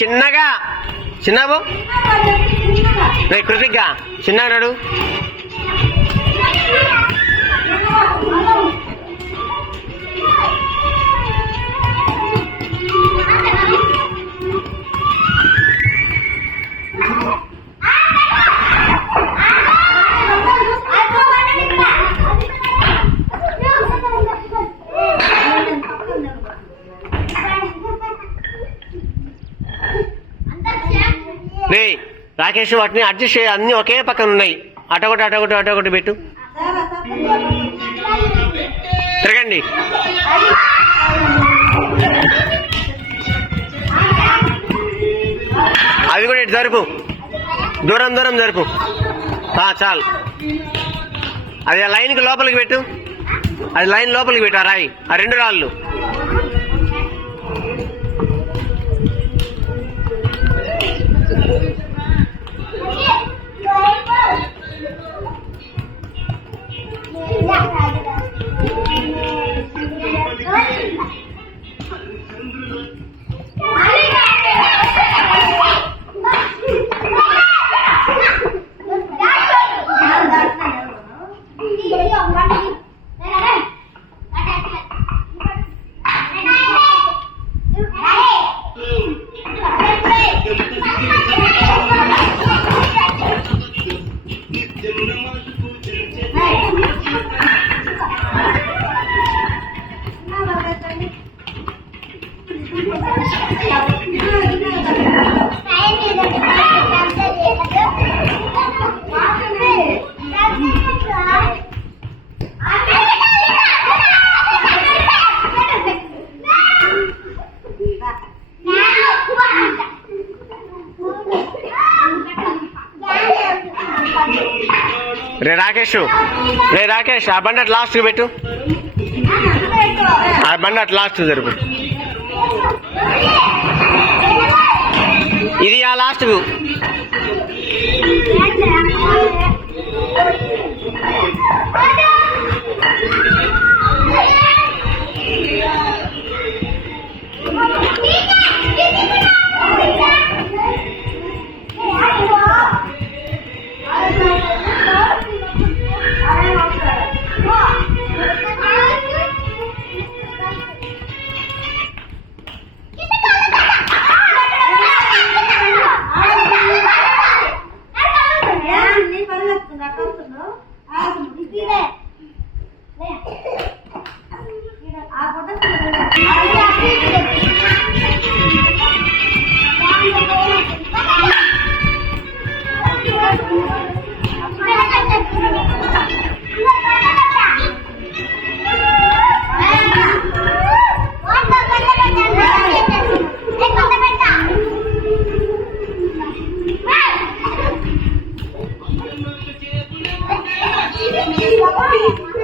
చిన్నగా చిన్నబో రే కృతిక్గా చిన్నగా నడు. రే రాకేష్ వాటిని అడ్జస్ట్ చేయ, అన్ని ఒకే పక్కన ఉన్నాయి. అటొకటి పెట్టు. తిరగండి. అవి కూడా ఇటు జరుపు, దూరం జరుపు. చాలు. అది ఆ లైన్కి లోపలికి పెట్టు, అది లైన్ లోపలికి పెట్టు. ఆ రాయి, ఆ 2 రాళ్ళు. రే రాకేష్ ఆ బండి అట్ లాస్ట్ పెట్టు, ఆ బండి అట్ లాస్ట్ జరుపు. ఇది ఆ లాస్ట్. Thank you.